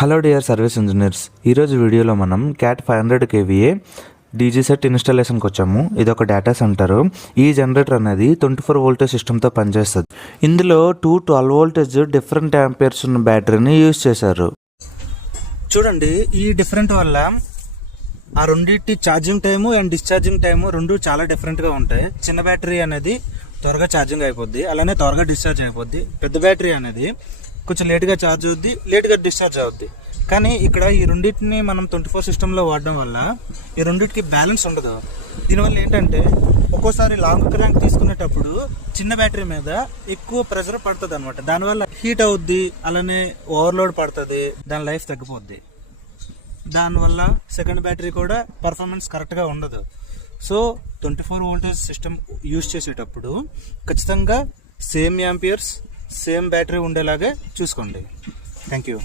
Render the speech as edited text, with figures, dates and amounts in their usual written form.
Hello dear service engineers, ఈరోజు వీడియోలో మనం క్యాట్ 500 kVA డీజీ సెట్ ఇన్స్టాలేషన్కి వచ్చాము. ఇది ఒక డేటా సెంటర్. ఈ జనరేటర్ అనేది 24 వోల్టేజ్ సిస్టమ్తో పనిచేస్తుంది. ఇందులో 12 వోల్టేజ్ డిఫరెంట్ యాంపియర్స్ ఉన్న బ్యాటరీని యూజ్ చేశారు. చూడండి, ఈ డిఫరెంట్ వల్ల ఆ రెండింటి charging time and discharging time రెండు చాలా డిఫరెంట్గా ఉంటాయి. చిన్న బ్యాటరీ అనేది త్వరగా ఛార్జింగ్ అయిపోద్ది, అలానే త్వరగా డిశ్చార్జ్ అయిపోద్ది. పెద్ద బ్యాటరీ అనేది కొంచెం లేట్గా ఛార్జ్ అవుద్ది, లేట్గా డిశ్చార్జ్ అవుద్ది. కానీ ఇక్కడ ఈ రెండింటిని మనం 24 సిస్టంలో వాడడం వల్ల ఈ రెండింటికి బ్యాలెన్స్ ఉండదు. దీనివల్ల ఏంటంటే ఒక్కోసారి లాంగ్ క్రాంక్ తీసుకునేటప్పుడు చిన్న బ్యాటరీ మీద ఎక్కువ ప్రెషర్ పడుతుంది అనమాట. దానివల్ల హీట్ అవుద్ది, అలానే ఓవర్లోడ్ పడుతుంది, దాని లైఫ్ తగ్గిపోద్ది. దానివల్ల సెకండ్ బ్యాటరీ కూడా పర్ఫార్మెన్స్ కరెక్ట్గా ఉండదు. సో 24 వోల్టేజ్ సిస్టమ్ యూజ్ చేసేటప్పుడు ఖచ్చితంగా సేమ్ యాంపియర్స్ సేమ్ బ్యాటరీ ఉండేలాగే చూసుకోండి. Thank you.